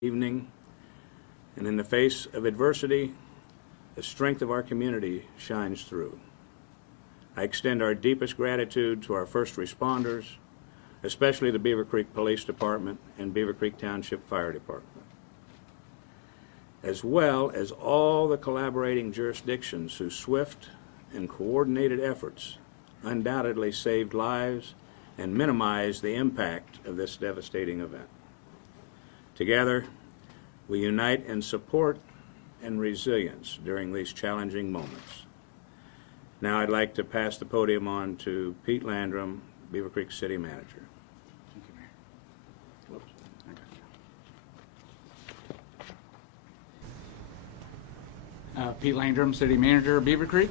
evening, and in the face of adversity, the strength of our community shines through. I extend our deepest gratitude to our first responders, especially the Beavercreek Police Department and Beavercreek Township Fire Department, as well as all the collaborating jurisdictions whose swift and coordinated efforts undoubtedly saved lives and minimized the impact of this devastating event. Together, we unite in support and resilience during these challenging moments. Now I'd like to pass the podium on to Pete Landrum, Beavercreek City Manager. Thank you, Mayor. Pete Landrum, City Manager of Beavercreek.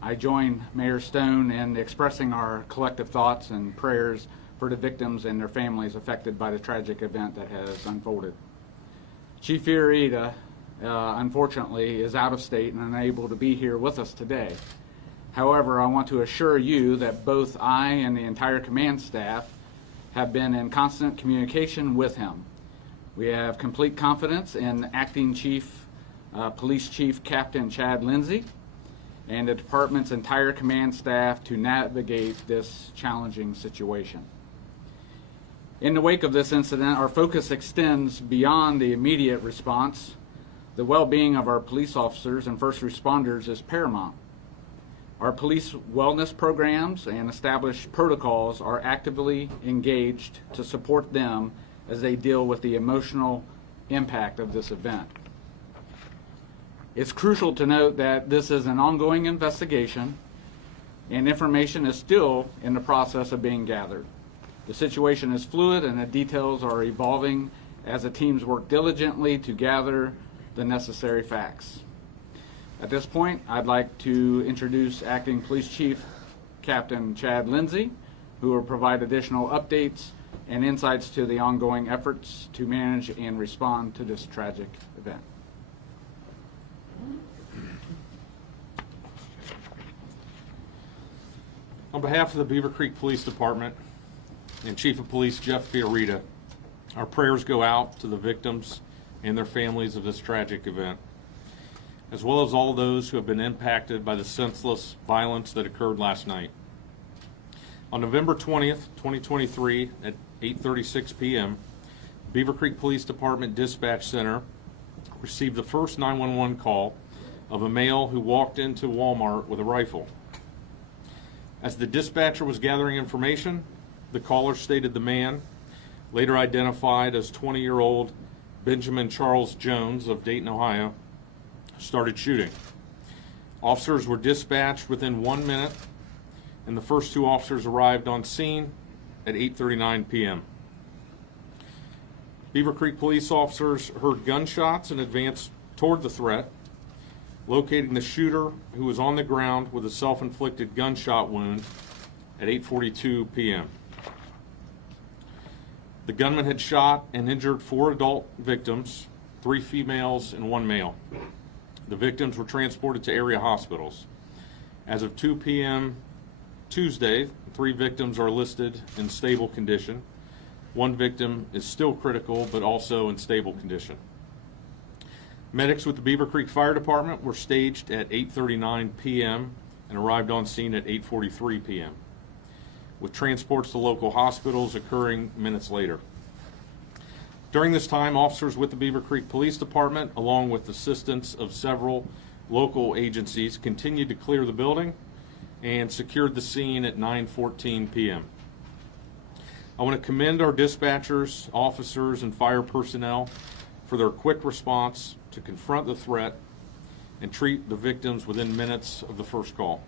I join Mayor Stone in expressing our collective thoughts and prayers for the victims and their families affected by the tragic event that has unfolded. Chief Fiorita, unfortunately, is out of state and unable to be here with us today. However, I want to assure you that both I and the entire command staff have been in constant communication with him. We have complete confidence in Acting Police Chief Captain Chad Lindsay and the department's entire command staff to navigate this challenging situation. In the wake of this incident, our focus extends beyond the immediate response. The well-being of our police officers and first responders is paramount. Our police wellness programs and established protocols are actively engaged to support them as they deal with the emotional impact of this event. It's crucial to note that this is an ongoing investigation and information is still in the process of being gathered. The situation is fluid and the details are evolving as the teams work diligently to gather the necessary facts. At this point, I'd like to introduce Acting Police Chief Captain Chad Lindsay, who will provide additional updates and insights to the ongoing efforts to manage and respond to this tragic event. On behalf of the Beavercreek Police Department and Chief of Police Jeff Fiorita, our prayers go out to the victims and their families of this tragic event, as well as all those who have been impacted by the senseless violence that occurred last night. On November 20th, 2023 at 8:36 p.m., Beavercreek Police Department Dispatch Center received the first 911 call of a male who walked into Walmart with a rifle. As the dispatcher was gathering information, the caller stated the man, later identified as 20-year-old Benjamin Charles Jones of Dayton, Ohio, started shooting. Officers were dispatched within 1 minute, and the first two officers arrived on scene at 8:39 p.m. Beavercreek police officers heard gunshots and advanced toward the threat, locating the shooter, who was on the ground with a self-inflicted gunshot wound, at 8:42 p.m. The gunman had shot and injured 4 adult victims, 3 females and 1 male. The victims were transported to area hospitals. As of 2 p.m. Tuesday, 3 victims are listed in stable condition. 1 victim is still critical, but also in stable condition. Medics with the Beavercreek Fire Department were staged at 8:39 p.m. and arrived on scene at 8:43 p.m., with transports to local hospitals occurring minutes later. During this time, officers with the Beavercreek Police Department, along with assistance of several local agencies, continued to clear the building and secured the scene at 9:14 p.m. I want to commend our dispatchers, officers, and fire personnel for their quick response to confront the threat and treat the victims within minutes of the first call.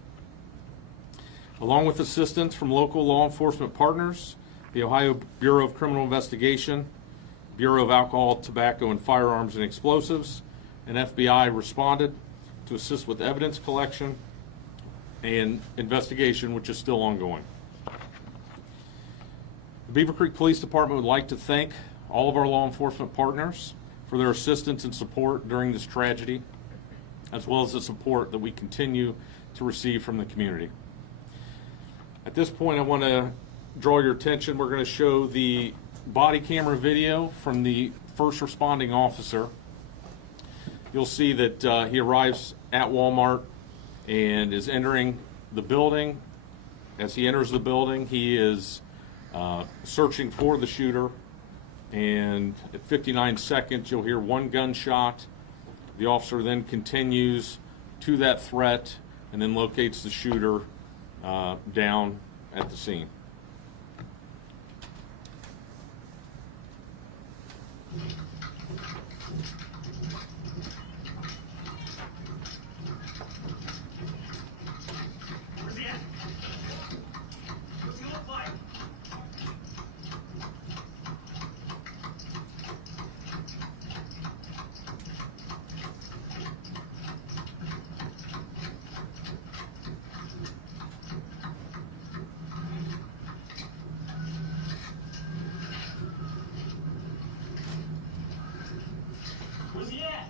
Along with assistance from local law enforcement partners, the Ohio Bureau of Criminal Investigation, Bureau of Alcohol, Tobacco, and Firearms and Explosives, and FBI responded to assist with evidence collection and investigation, which is still ongoing. The Beavercreek Police Department would like to thank all of our law enforcement partners for their assistance and support during this tragedy, as well as the support that we continue to receive from the community. At this point, I want to draw your attention. We're going to show the body camera video from the first responding officer. You'll see that he arrives at Walmart and is entering the building. As he enters the building, he is searching for the shooter, and at 59 seconds, you'll hear one gunshot. The officer then continues to that threat and then locates the shooter down at the scene. Where's he at? What's he look like? Where's he at?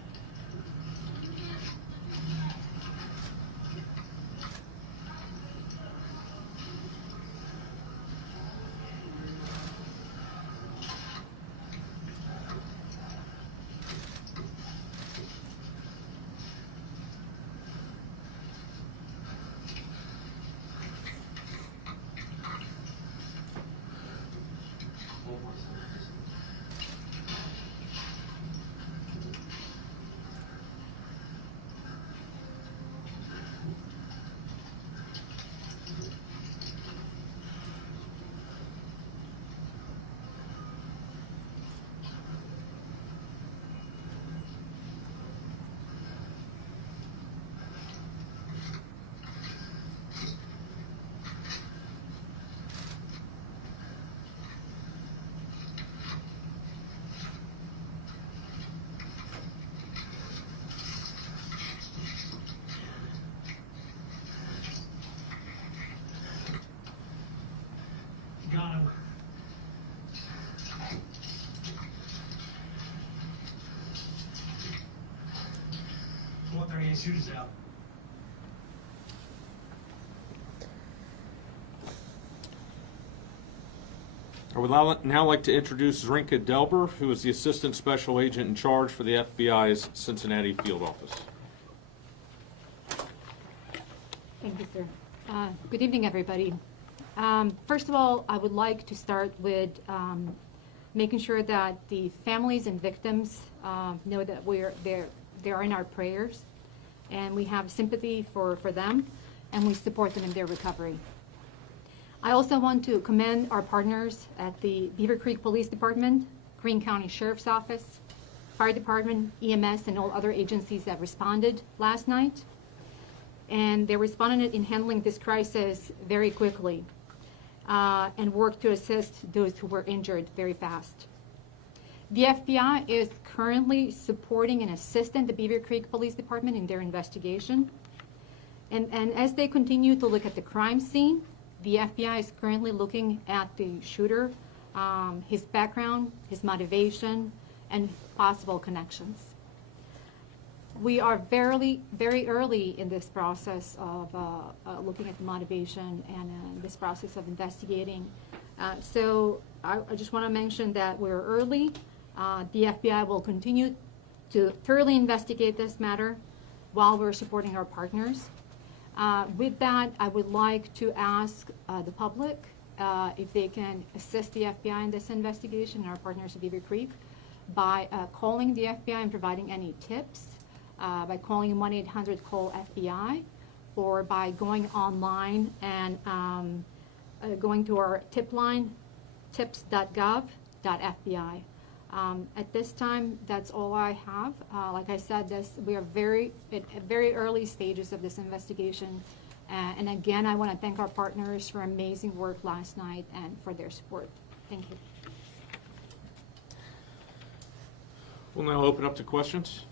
Got him. What, there ain't shooters out? I would now like to introduce Zrinka Delber, who is the Assistant Special Agent in charge for the FBI's Cincinnati Field Office. Thank you, sir. Good evening, everybody. First of all, I would like to start with making sure that the families and victims know that they're in our prayers, and we have sympathy for them, and we support them in their recovery. I also want to commend our partners at the Beavercreek Police Department, Greene County Sheriff's Office, Fire Department, EMS, and all other agencies that responded last night. And they responded in handling this crisis very quickly and worked to assist those who were injured very fast. The FBI is currently supporting and assisting the Beavercreek Police Department in their investigation. And as they continue to look at the crime scene, the FBI is currently looking at the shooter, his background, his motivation, and possible connections. We are very early in this process of looking at the motivation and this process of investigating. So I just want to mention that we're early. The FBI will continue to thoroughly investigate this matter while we're supporting our partners. With that, I would like to ask the public if they can assist the FBI in this investigation, our partners at Beavercreek, by calling the FBI and providing any tips, by calling 1-800-CALL-FBI, or by going online and going to our tip line, tips.gov.fbi. At this time, that's all I have. Like I said, we are at very early stages of this investigation. And again, I want to thank our partners for amazing work last night and for their support. Thank you. We'll now open up to questions.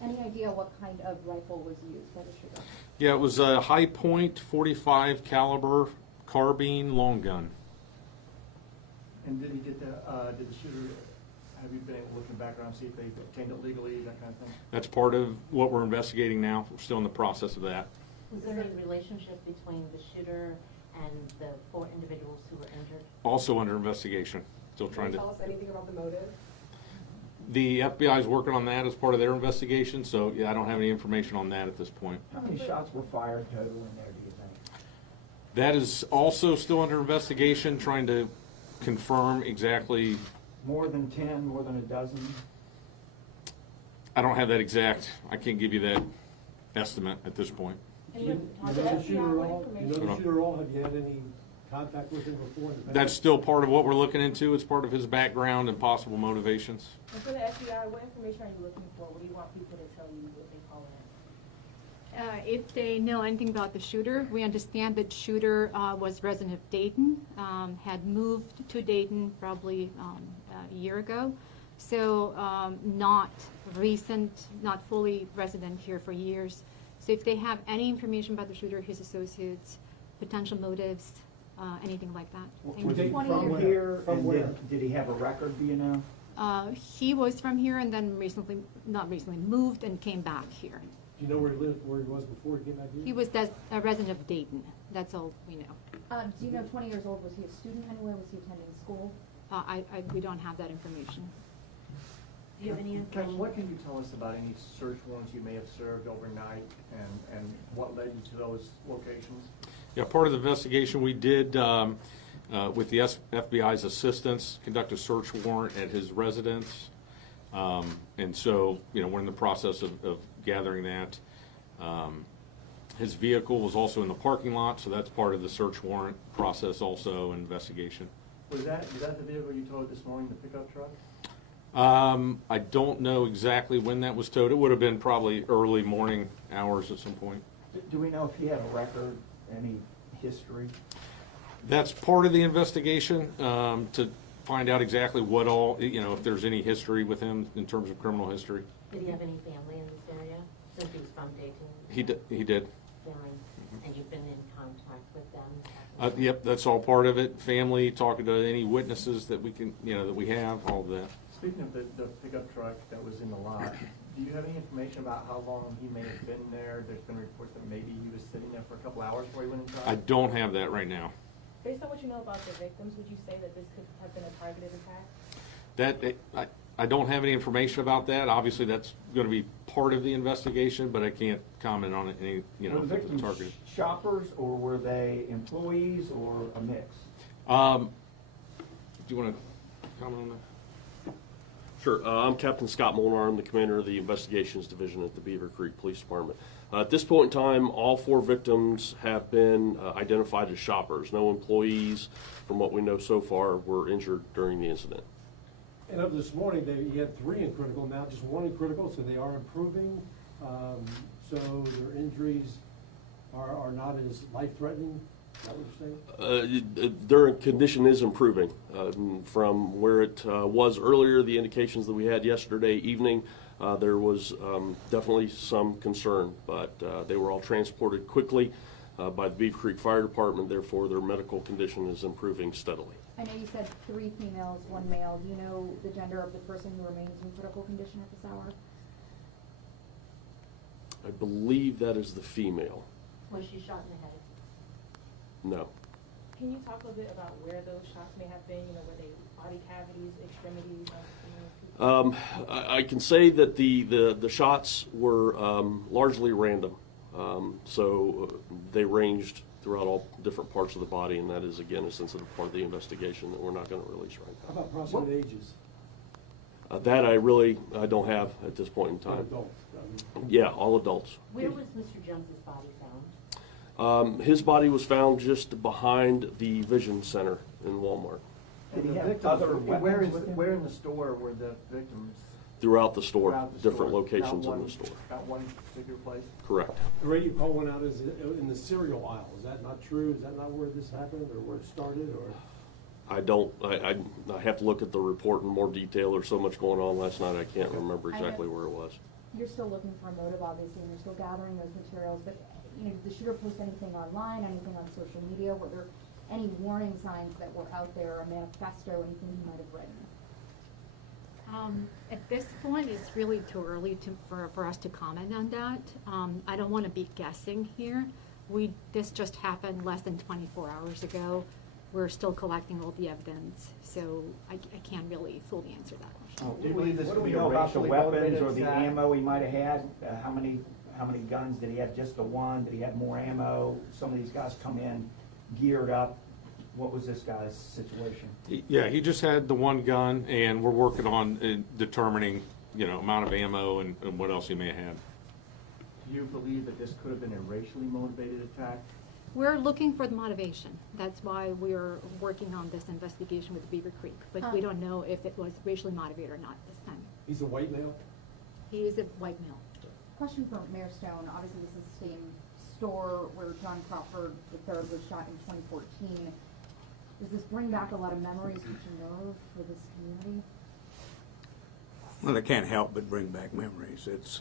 Any idea what kind of rifle was used for the shooter? Yeah, it was a high point 45 caliber carbine long gun. And did he get did the shooter, have you been able to look in the background, see if they obtained it legally, that kind of thing? That's part of what we're investigating now. We're still in the process of that. Was there any relationship between the shooter and the 4 individuals who were injured? Also under investigation. Still trying Can you to. tell us anything about the motive? The FBI is working on that as part of their investigation, so yeah, I don't have any information on that at this point. How many shots were fired total in there, do you think? That is also still under investigation, trying to confirm exactly. More than 10, more than a dozen? I don't have that exact, I can't give you that estimate at this point. You know the shooter all? You know the shooter all? Have you had any contact with him before? In the past? That's still part of what we're looking into. It's part of his background and possible motivations. And for the FBI, what information are you looking for? What do you want people to tell you what they call in? If they know anything about the shooter, we understand that shooter was resident of Dayton, had moved to Dayton probably a year ago. So not recent, not fully resident here for years. So if they have any information about the shooter, his associates, potential motives, anything like that. Thank Was you. he 20 from years. here, From and where? did he have a record, do you know? He was from here and then recently, not recently, moved and came back here. Do you know where he lived, where he was before he came back here? He was a resident of Dayton. That's all we know. Do you know 20 years old, was he a student anywhere? Was he attending school? We don't have that information. Do you have any Kevin, information? what can you tell us about any search warrants you may have served overnight and what led you to those locations? Yeah, part of the investigation we did with the FBI's assistance, conduct a search warrant at his residence. And so, you know, we're in the process of gathering that. His vehicle was also in the parking lot, so that's part of the search warrant process also, and investigation. Was that the vehicle you towed this morning, the pickup truck? I don't know exactly when that was towed. It would have been probably early morning hours at some point. Do we know if he had a record, any history? That's part of the investigation, to find out exactly what all, you know, if there's any history with him in terms of criminal history. Did he have any family in this area? Since he was from Dayton? He did. Family, and you've been in contact with them? Yep, that's all part of it. Family, talking to any witnesses that we can, you know, that we have, all of that. Speaking of the pickup truck that was in the lot, do you have any information about how long he may have been there? There's been reports that maybe he was sitting there for a couple hours before he went inside. I don't have that right now. Based on what you know about the victims, would you say that this could have been a targeted attack? I don't have any information about that. Obviously, that's going to be part of the investigation, but I can't comment on it, any, you know, Were the if it was victims targeted. shoppers, or were they employees, or a mix? Do you want to comment on that? Sure. I'm Captain Scott Molnar. I'm the commander of the Investigations Division at the Beavercreek Police Department. At this point in time, all 4 victims have been identified as shoppers. No employees, from what we know so far, were injured during the incident. And of this morning, he had 3 in critical, now just 1 in critical, so they are improving. So their injuries are not as life-threatening, is that what you're saying? Their condition is improving. From where it was earlier, the indications that we had yesterday evening, there was definitely some concern, but they were all transported quickly by the Beavercreek Fire Department. Therefore, their medical condition is improving steadily. I know you said 3 females, 1 male. Do you know the gender of the person who remains in critical condition at this hour? I believe that is the female. Was she shot in the head? No. Can you talk a little bit about where those shots may have been? You know, were they body cavities, extremities? I can say that the shots were largely random. So they ranged throughout all different parts of the body, and that is, again, a sensitive part of the investigation that we're not going to release right How now. about approximate ages? That I don't have at this point in time. Adults, I mean. Yeah, all adults. Where was Mr. Jones's body found? His body was found just behind the Vision Center in Walmart. Did he The have victims, other where weapons with him? where in the store were the victims? Throughout the store, Throughout the different store? locations Not in one- the store. Not one particular place? Correct. The radio call went out as in the cereal aisle. Is that not true? Is that not where this happened, or where it started, or? I have to look at the report in more detail. There's so much going on last night, I can't remember exactly where it was. You're still looking for a motive, obviously, and you're still gathering those materials, but, you know, did the shooter post anything online, anything on social media? Were there any warning signs that were out there, a manifesto, anything you might have written? At this point, it's really too early for us to comment on that. I don't want to be guessing here. This just happened less than 24 hours ago. we're still collecting all the evidence, so I can't really fully answer that question. Do you believe this What could do we be a know about racial the weapons motivated or the attack? ammo he might have had? How many guns? Did he have just the one? Did he have more ammo? Some of these guys come in geared up. What was this guy's situation? Yeah, he just had the one gun, and we're working on determining, amount of ammo and what else he may have had. Do you believe that this could have been a racially motivated attack? We're looking for the motivation. That's why we're working on this investigation with Beavercreek, but we don't know if it was racially motivated or not this time. He's a white male? He is a white male. Question for Mayor Stone. Obviously, this is the same store where John Crawford III was shot in 2014. Does this bring back a lot of memories which you know for this community? Well, it can't help but bring back memories. It's,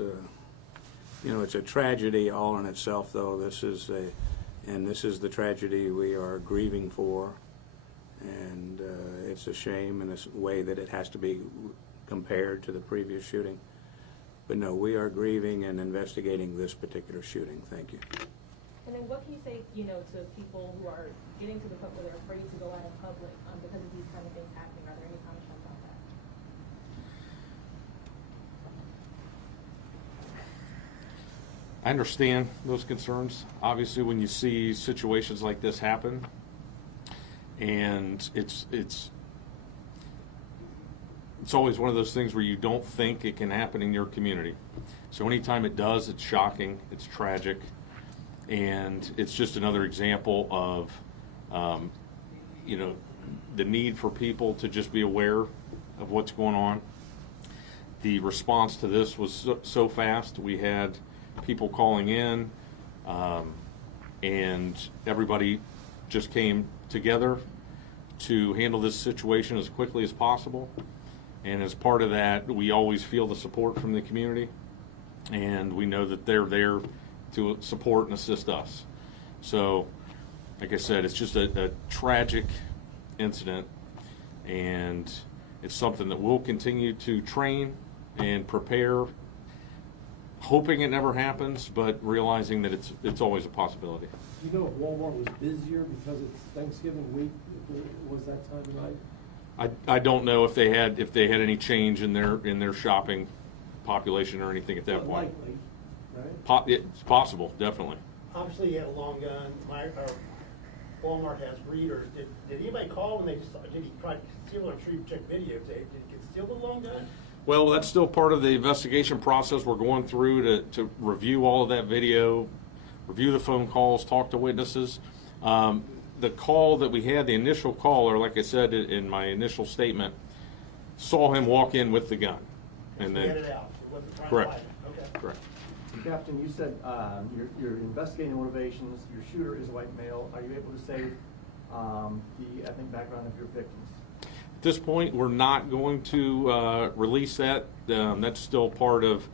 it's a tragedy all in itself, though. This is the tragedy we are grieving for, and it's a shame in a way that it has to be compared to the previous shooting. But no, we are grieving and investigating this particular shooting. Thank you. And then what can you say, to people who are getting to the point where they're afraid to go out in public because of these kind of things happening? Are there any comments about that? I understand those concerns. Obviously, when you see situations like this happen, and it's always one of those things where you don't think it can happen in your community. So anytime it does, it's shocking, it's tragic, and it's just another example of, the need for people to just be aware of what's going on. The response to this was so fast. We had people calling in, and everybody just came together to handle this situation as quickly as possible. And as part of that, we always feel the support from the community, and we know that they're there to support and assist us. So, like I said, it's just a tragic incident, and it's something that we'll continue to train and prepare, hoping it never happens, but realizing that it's always a possibility. Do you know if Walmart was busier because it's Thanksgiving week? Was that time of night? I don't know if they had any change in their shopping population or anything at that But point. likely, right? It's possible, definitely. Obviously, you had a long gun. Walmart has breeders. Did anybody call when they saw? Did he try to steal? I'm sure you checked videotape. Did he steal the long gun? Well, that's still part of the investigation process. We're going through to review all of that video, review the phone calls, talk to witnesses. The call that we had, the initial caller, like I said in my initial statement, saw him walk in with the gun. And He had then, it out. He wasn't trying correct, to hide it. Okay. correct. Captain, you said you're investigating motivations. Your shooter is a white male. Are you able to say the ethnic background of your victims? At this point, we're not going to release that. That's still part of,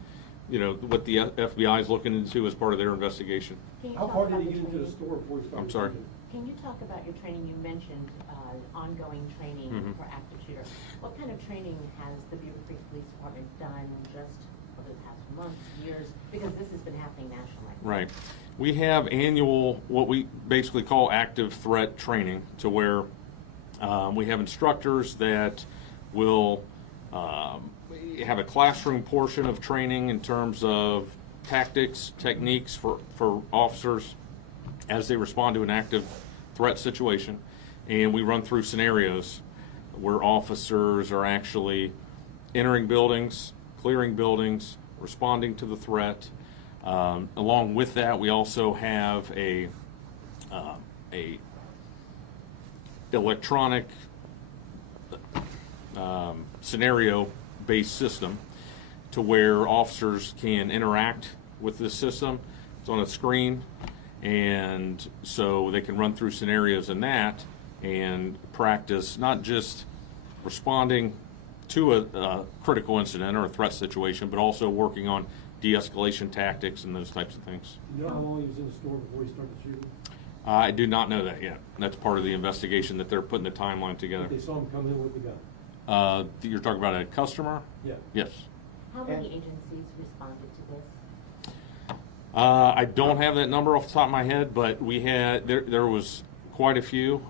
what the FBI is looking into as part of their investigation. Can you How talk far did about he the get into the training? store before he started? I'm sorry? shooting? Can you talk about your training? You mentioned ongoing training Mhm. for active shooter. What kind of training has the Beavercreek Police Department done just over the past months, years? Because this has been happening nationally. Right. We have annual, what we basically call active threat training, to where we have instructors that will have a classroom portion of training in terms of tactics, techniques for officers as they respond to an active threat situation. And we run through scenarios where officers are actually entering buildings, clearing buildings, responding to the threat. Along with that, we also have a electronic scenario-based system to where officers can interact with this system. It's on a screen, and so they can run through scenarios in that and practice not just responding to a critical incident or a threat situation, but also working on de-escalation tactics and those types of things. Do you know how long he was in the store before he started shooting? I do not know that yet. That's part of the investigation that they're putting the timeline together. They saw him come in with the gun. You're talking about a customer? Yeah. Yes. How many agencies responded to this? I don't have that number off the top of my head, but we had there was quite a few.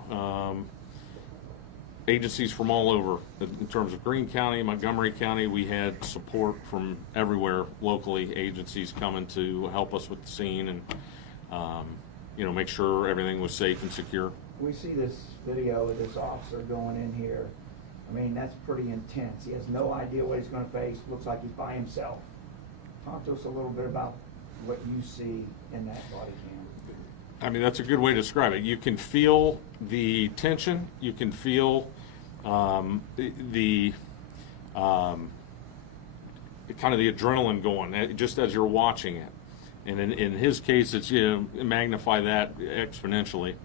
Agencies from all over. In terms of Greene County, Montgomery County, we had support from everywhere locally, agencies coming to help us with the scene and, make sure everything was safe and secure. We see this video of this officer going in here. I mean, that's pretty intense. He has no idea what he's gonna face. Looks like he's by himself. Talk to us a little bit about what you see in that body cam. I mean, that's a good way to describe it. You can feel the tension. You can feel the kind of the adrenaline going just as you're watching it. And in his case, it's magnify that exponentially.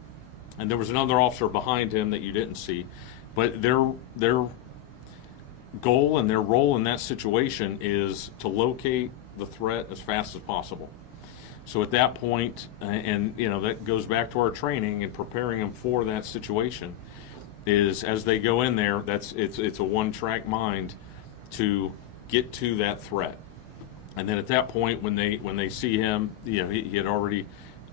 And there was another officer behind him that you didn't see, but their goal and their role in that situation is to locate the threat as fast as possible. So at that point, and that goes back to our training and preparing them for that situation, is as they go in there, it's a one-track mind to get to that threat. And then at that point, when they see him, he had already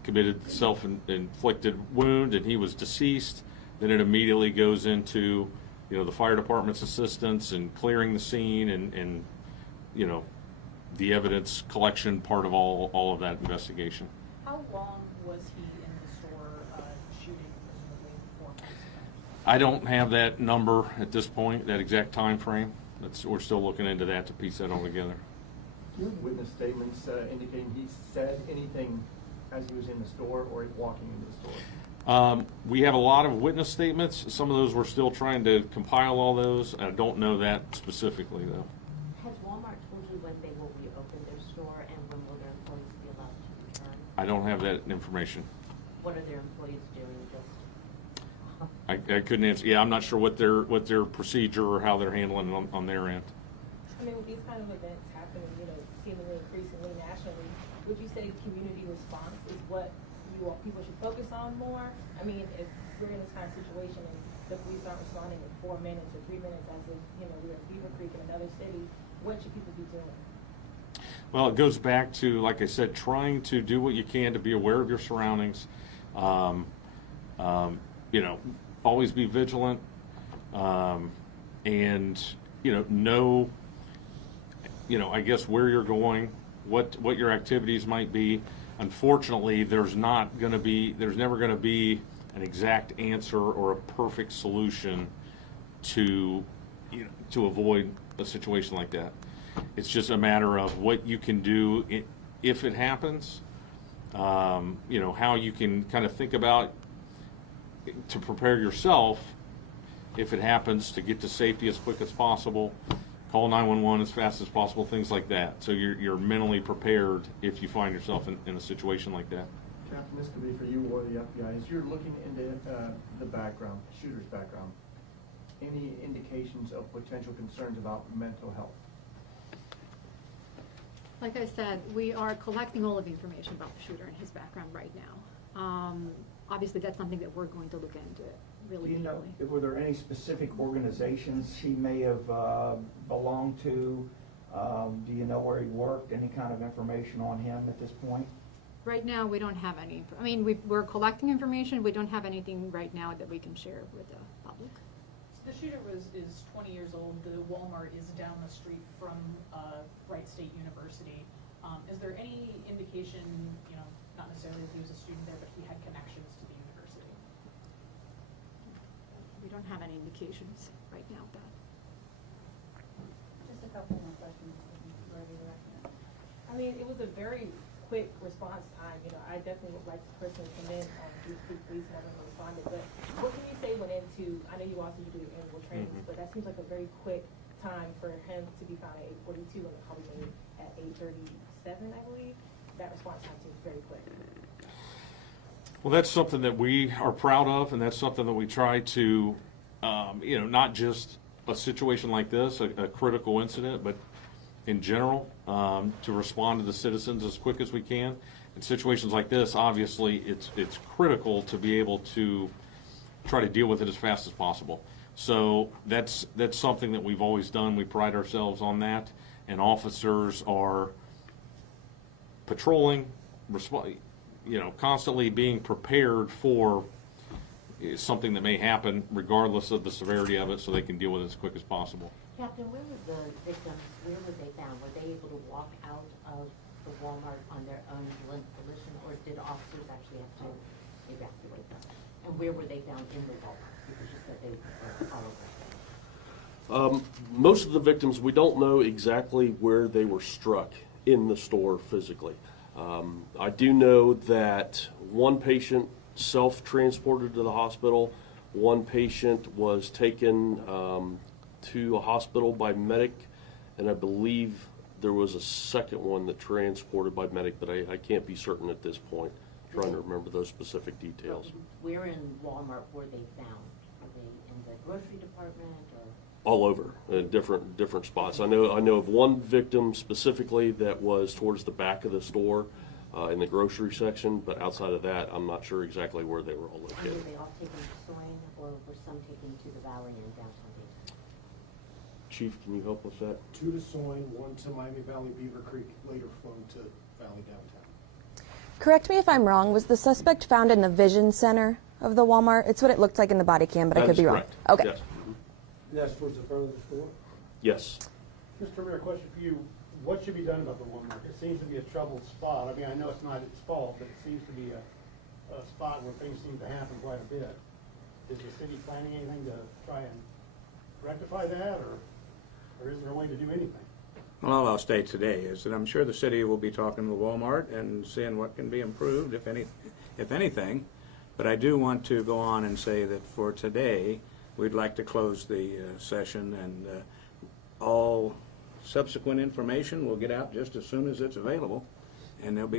committed self-inflicted wound and he was deceased. Then it immediately goes into the fire department's assistance and clearing the scene and the evidence collection part of all of that investigation. How long was he in the store shooting, presumably, before? I don't have that number at this point, that exact time frame. We're still looking into that to piece that all together. Witness statements indicating he said anything as he was in the store or walking into the store? We have a lot of witness statements. Some of those we're still trying to compile all those. I don't know that specifically, though. Has Walmart told you when they will reopen their store and when will their employees be allowed to return? I don't have that information. What are their employees doing? Just I couldn't answer. Yeah, I'm not sure what their procedure or how they're handling it on their end. I mean, with these kind of events happening, seemingly increasingly nationally, would you say community response is what people should focus on more? I mean, if we're in this kind of situation and the police aren't responding in 4 minutes or 3 minutes as if, we're in Beavercreek in another city, what should people be doing? Well, it goes back to, like I said, trying to do what you can to be aware of your surroundings. Always be vigilant, and know, I guess where you're going, what your activities might be. Unfortunately, there's never going to be an exact answer or a perfect solution to avoid a situation like that. It's just a matter of what you can do if it happens. How you can kind of think about to prepare yourself if it happens, to get to safety as quick as possible, call 911 as fast as possible, things like that. So you're mentally prepared if you find yourself in a situation like that. Captain, this could be for you or the FBI. As you're looking into the background, shooter's background, any indications of potential concerns about mental health? Like I said, we are collecting all of the information about the shooter and his background right now. Obviously, that's something that we're going to look into really deeply. Were there any specific organizations he may have belonged to? Do you know where he worked? Any kind of information on him at this point? Right now, we don't have any. I mean, we're collecting information. We don't have anything right now that we can share with the public. The shooter is 20 years old. The Walmart is down the street from Wright State University. Is there any indication, not necessarily that he was a student there, but he had connections to the university? We don't have any indications right now of that. Just a couple more questions. I mean, it was a very quick response time. I definitely would like to personally commend Beavercreek Police having responded. But what can you say went into? I know you also do your annual trainings, but that seems like a very quick time for him to be found at 8:42 and the call was made at 8:37, I believe. That response time seems very quick. Well, that's something that we are proud of, and that's something that we try to, not just a situation like this, a critical incident, but in general, to respond to the citizens as quick as we can. In situations like this, obviously, it's critical to be able to try to deal with it as fast as possible. So that's something that we've always done. We pride ourselves on that, and officers are patrolling, constantly being prepared for is something that may happen regardless of the severity of it, so they can deal with it as quick as possible. Captain, where were the victims, where were they found? Were they able to walk out of the Walmart on their own volition, or did officers actually have to evacuate them? And where were they found in the Walmart? Because you said they were all over. Most of the victims, we don't know exactly where they were struck in the store physically. I do know that one patient self-transported to the hospital. One patient was taken to a hospital by medic, and I believe there was a second one that transported by medic, but I can't be certain at this point. Trying to remember those specific details. Where in Walmart were they found? Were they in the grocery department or? All over, different spots. I know of one victim specifically that was towards the back of the store in the grocery section, but outside of that, I'm not sure exactly where they were all Were located. they all taken to Soin, or were some taken to the Valley in downtown Dayton? Chief, can you help with that? 2 to Soin, 1 to Miami Valley Beavercreek, later flown to Valley downtown. Correct me if I'm wrong, was the suspect found in the vision center of the Walmart? It's what it looked like in the body cam, but I That could is be correct. wrong. Okay. Yes. That's towards the front of the store? Yes. Mr. Mayor, question for you. What should be done about the Walmart? It seems to be a troubled spot. I mean, I know it's not its fault, but it seems to be a spot where things seem to happen quite a bit. Is the city planning anything to try and rectify that, or is there a way to do anything? Well, all I'll state today is that I'm sure the city will be talking to Walmart and seeing what can be improved, if anything. But I do want to go on and say that for today, we'd like to close the session, and all subsequent information will get out just as soon as it's available, and there'll be